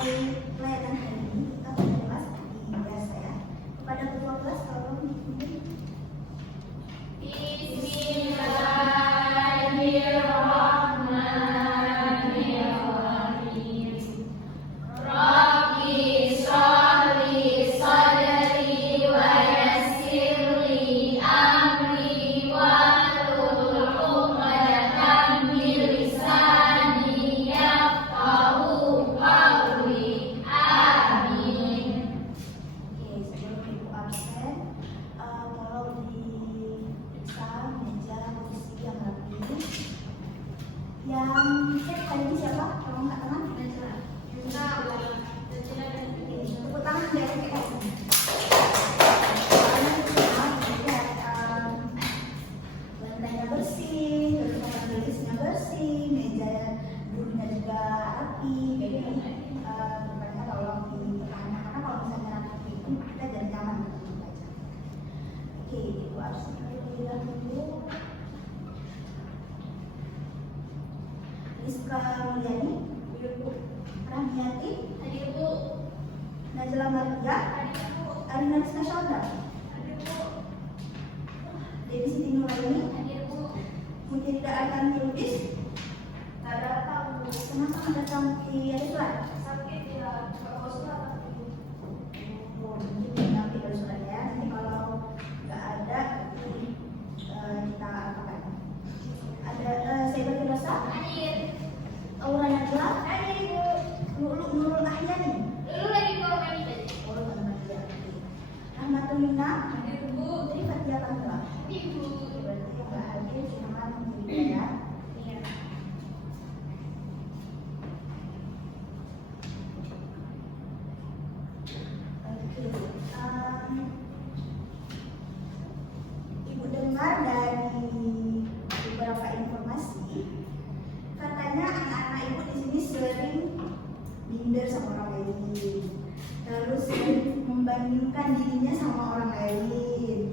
pelayanan hari ini kita membahas seperti biasa ya. Kepada ketua kelas tolong dipimpin. Yang cek hari ini siapa? Kalau nggak teman, tepuk tangan dari PKS. Lantainya bersih, terus tempat tulisnya bersih, meja duduknya juga rapi. Jadi depannya tolong diperhatikan karena kalau misalnya rapi itu kita jadi nyaman untuk membaca. Oke, Ibu Arsi terlebih dahulu. Rizka Mulyani, Rahmiati, hadir Bu. Najla Maria, hadir Bu. Arina Rizka Syalda, hadir Bu. Dewi Siti Nuraini, hadir Bu. Mungkin tidak akan dilukis. Tak datang Bu. Sama-sama datang di Arislan. Sakit ya, Pak Osla. Mungkin nanti dari surat ya. Nanti kalau nggak ada, kita apakan. Ada saya berkirasa. Hadir. Aura Najwa, hadir Bu. Nurul Ahyani, dulu lagi Bu Ahyani tadi. Oh, Nadia. Rahmatulina, hadir Bu. Tri Fatia Tangga, hadir Bu. Berarti yang nggak hadir cuma menjadi ya. Iya. Oke. Ibu dengar dari beberapa informasi. Katanya anak-anak ibu di sini sering minder sama orang lain, terus sering membandingkan dirinya sama orang lain,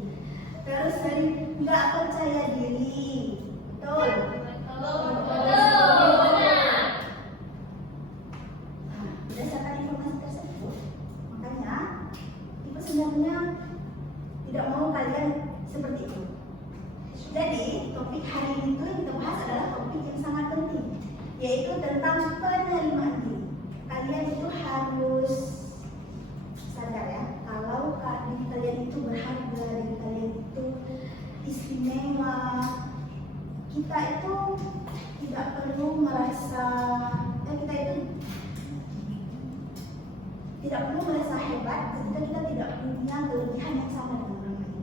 terus sering nggak percaya diri. Betul? Nah, berdasarkan informasi tersebut, makanya ibu sebenarnya tidak mau kalian seperti itu. Jadi, topik hari ini itu yang kita bahas adalah topik yang sangat penting, yaitu tentang penerimaan diri. Kalian itu harus sadar ya, kalau diri kalian itu berharga, diri kalian itu istimewa. Kita itu tidak perlu merasa, kita itu tidak perlu merasa hebat ketika kita tidak punya kelebihan yang sama dengan orang lain.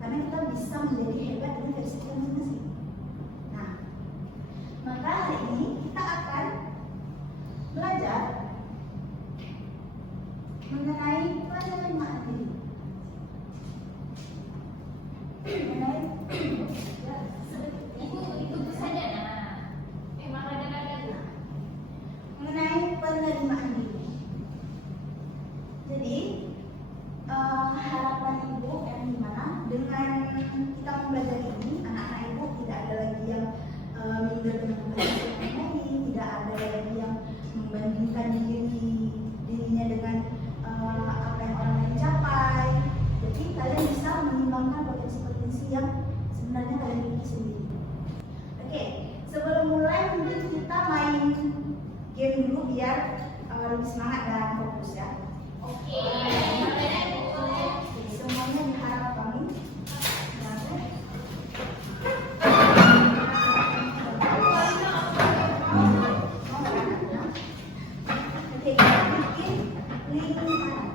Karena kita bisa menjadi hebat dengan versi kita masing-masing. Nah, maka hari ini kita akan belajar mengenai penerimaan diri. Itu saja. Mengenai penerimaan diri. Jadi harapan ibu yang gimana dengan kita mempelajari ini, anak-anak ibu tidak ada lagi yang minder dengan pelajaran ini, tidak ada lagi yang membandingkan dirinya dengan apa yang orang lain capai. Jadi kalian bisa menimbangkan potensi-potensi yang sebenarnya kalian miliki sendiri. Oke, sebelum mulai mungkin kita main game dulu biar lebih semangat dan fokus ya. Oke. Semuanya diharap kami. Oke, kita bikin lingkaran.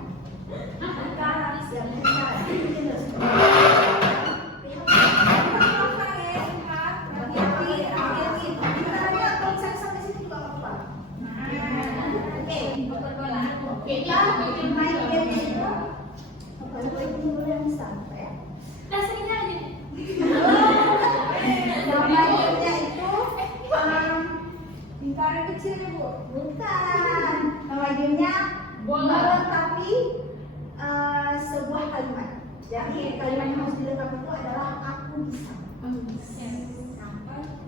Kita main game itu boleh yang sampai. Gambarnya itu lingkaran kecil ya Bu? Bukan. Nama gamenya melengkapi sebuah kalimat. Jadi kalimat yang harus dilengkapi itu adalah aku bisa.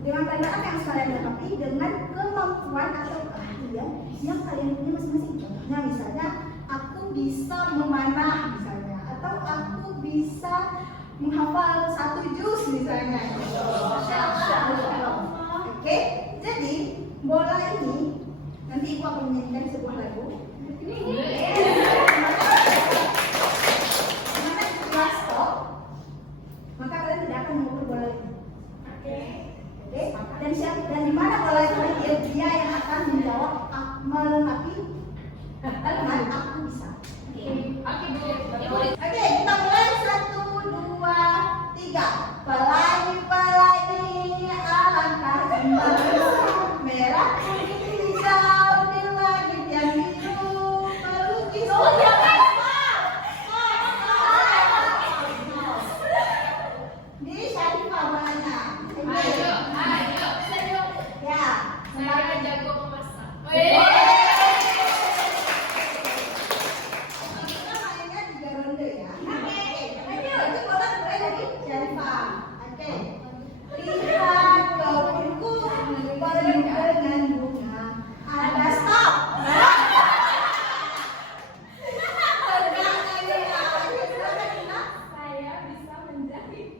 Dengan kalimat apa yang harus kalian lengkapi? Dengan kemampuan atau keahlian keahlian yang kalian punya masing-masing. Contohnya misalnya aku bisa memanah misalnya, atau aku bisa menghafal satu juz misalnya. Oke, jadi bola ini nanti ibu akan menyanyikan sebuah lagu. Maka kalian tidak akan mengukur bola ini. Oke. Dan di mana bola itu dia yang akan menjawab melengkapi kalimat aku bisa. Oke, kita mulai 1, 2, 3. Pelangi-pelangi alangkah indah, merah putih hijau di langit yang biru, melukis. Di Syarifah mana? Ya, Saya jago memasak. kita mainnya 3 ronde ya. Nanti bola mulai dari Syarifah. Oke. Lihat kebunku penuh dengan bunga. Ada stop. Saya bisa menjahit.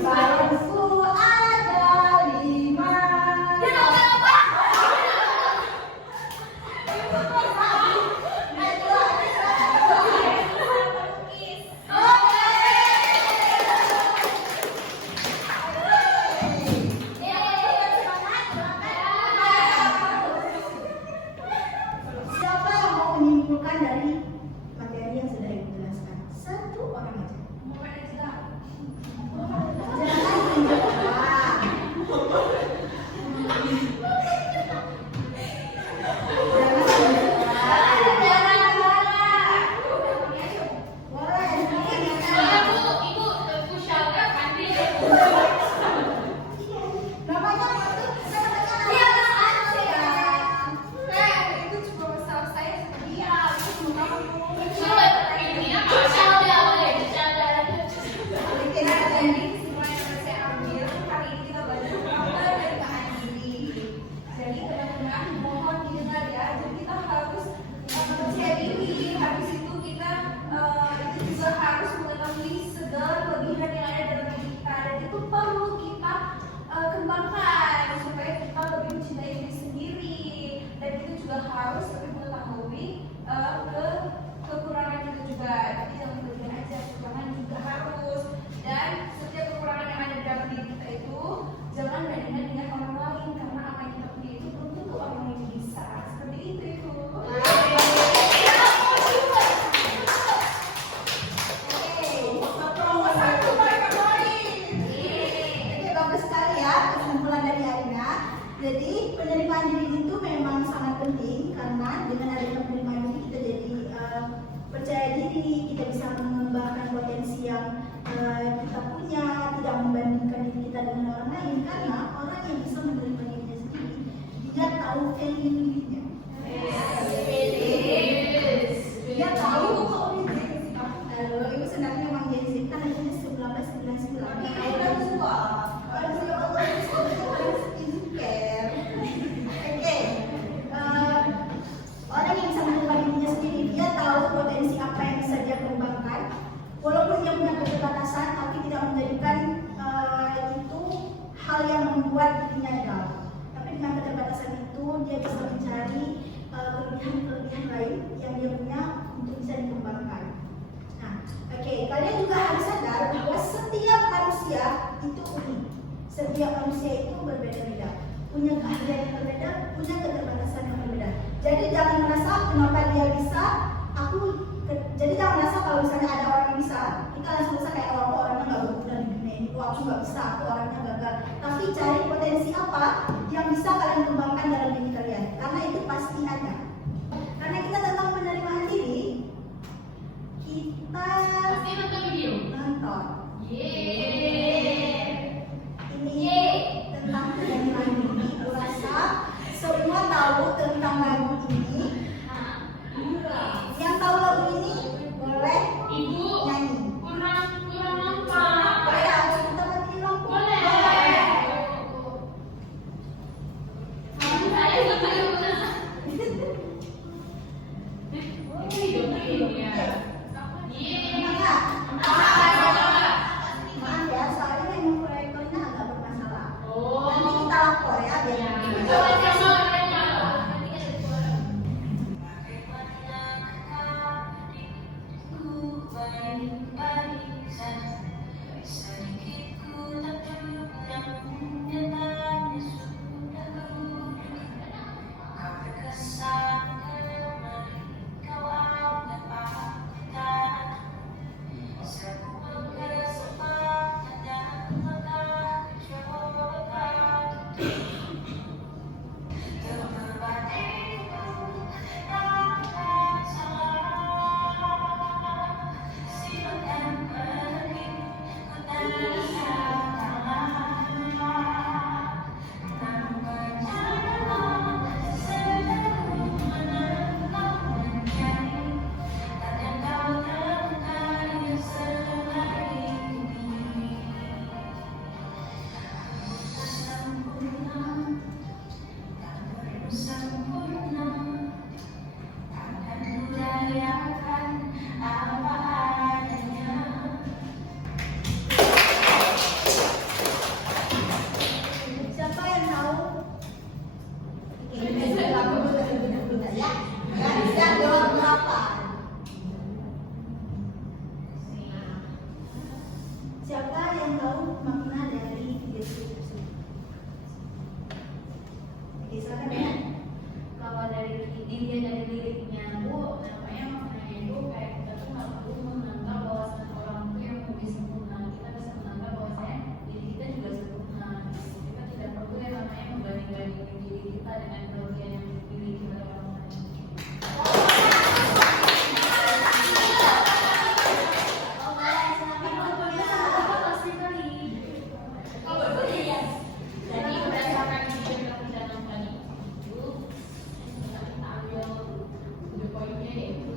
Barangku ada 5. Siapa yang mau menyimpulkan dari materi yang sudah ibu jelaskan? 1 orang aja. Jangan tunjuk. Harus lebih mengetahui kekurangan kita juga. Jadi jangan berlebihan aja, kekurangan juga harus. Dan setiap kekurangan yang ada dalam diri kita itu jangan bandingkan dengan orang lain, karena apa yang kita punya itu belum tentu orang lain bisa. Seperti itu ibu. Bagus sekali ya kesimpulan dari Arina. Jadi penerimaan diri itu memang sangat penting, karena dengan adanya penerimaan diri kita jadi percaya diri, kita bisa mengembangkan potensi yang kita punya, tidak membandingkan diri kita dengan orang lain, karena orang yang bisa menerima dirinya sendiri, dia tahu value dirinya. Dia tahu kok ibu sebenarnya memang jadi sih, kan aja 1999. Orang yang bisa menerima dirinya sendiri, dia tahu potensi apa yang bisa dia kembangkan, walaupun dia punya keterbatasan, tapi tidak menjadikan itu hal yang membuat dirinya down. Tapi dengan keterbatasan itu, dia bisa mencari kelebihan-kelebihan lain yang dia punya untuk bisa dikembangkan. Nah, kalian juga harus sadar bahwa setiap manusia itu unik. Setiap manusia itu berbeda-beda, punya keahlian yang berbeda, punya keterbatasan yang berbeda. Jadi jangan merasa kenapa dia bisa, jadi jangan merasa kalau misalnya ada orang yang bisa, kita langsung merasa kayak orangnya nggak berguna di dunia ini, aku nggak bisa, orangnya gagal. Tapi cari potensi apa yang bisa kalian kembangkan dalam diri kalian, karena itu pasti ada. Karena kita tentang penerimaan diri, kita Pasti nonton video. nonton. Yeay. Ini tentang penerimaan diri. Aku rasa semua tahu tentang lagu ini. Yang tahu Maaf ya, soalnya memang proyektornya agak bermasalah. Nanti kita lapor ya biar. Siapa yang tahu? Ini ya. Ya, bisa jawab berapa? Siapa yang tahu makna dari deskripsi tersebut? Oke, silakan ya. Kalau dari dilihat dari liriknya Bu, namanya maknanya itu kayak kita tuh nggak perlu menganggap bahwasan orang itu yang lebih sempurna. Kita bisa menganggap bahwasanya diri kita juga sempurna. Kita tidak perlu yang namanya membanding-bandingkan diri kita dengan kelebihan yang dimiliki oleh orang lain. Jadi berdasarkan video yang kita nonton itu, kita ambil sudut poinnya yaitu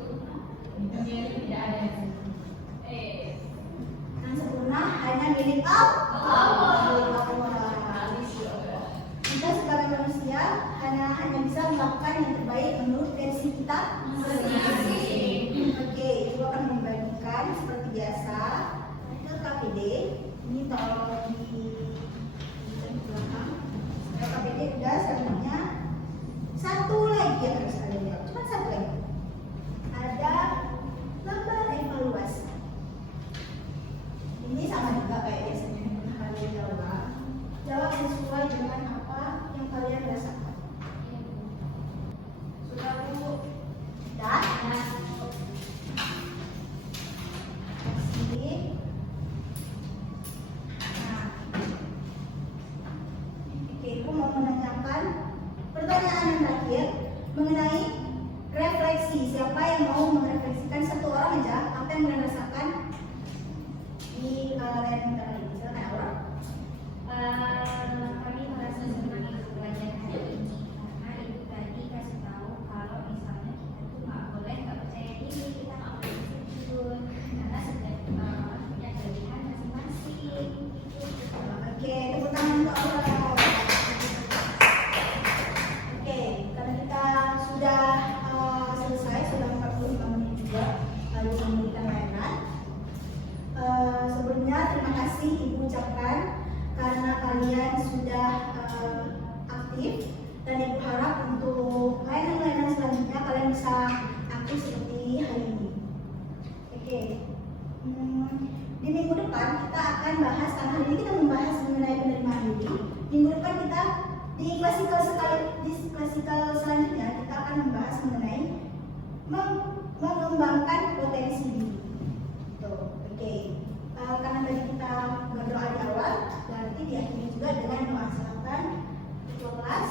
dunia itu tidak ada yang sempurna. Yang sempurna hanya milik Allah. Kita sebagai manusia hanya bisa melakukan yang terbaik menurut versi kita masing-masing. Oke, ibu akan membandingkan seperti biasa ke KPD. Ini tolong di belakang. KPD udah, selanjutnya satu lagi yang harus kalian jawab. Cuma satu lagi. Ada lembar evaluasi. Ini sama juga kayak biasanya yang pernah kalian jawab. Jawab sesuai dengan apa yang kalian rasakan. Sudah Bu? Sudah? Kasih. Nah. Oke, Ibu mau menanyakan pertanyaan yang terakhir mengenai refleksi. Siapa yang mau merefleksikan satu orang aja apa yang kalian rasakan di layar monitor ini? Silakan Aura. Kami merasa senang ikut belajar hari ini karena ibu tadi kasih tahu kalau misalnya kita tuh nggak percaya diri, kita nggak boleh insecure karena setiap orang punya kelebihan masing-masing. Oke, tepuk tangan untuk Aura. Oke, karena kita sudah selesai, sudah 45 menit juga harus memberikan layanan. Sebelumnya terima kasih Ibu ucapkan karena kalian sudah aktif dan Ibu harap untuk layanan-layanan selanjutnya kalian bisa aktif seperti hari ini. Oke, di minggu depan kita akan bahas, karena hari ini kita membahas mengenai penerimaan diri. Minggu depan kita di klasikal selanjutnya kita akan membahas mengenai mengembangkan potensi diri. Oke. Karena tadi kita berdoa di awal, berarti diakhiri juga dengan doa. Silakan ketua kelas.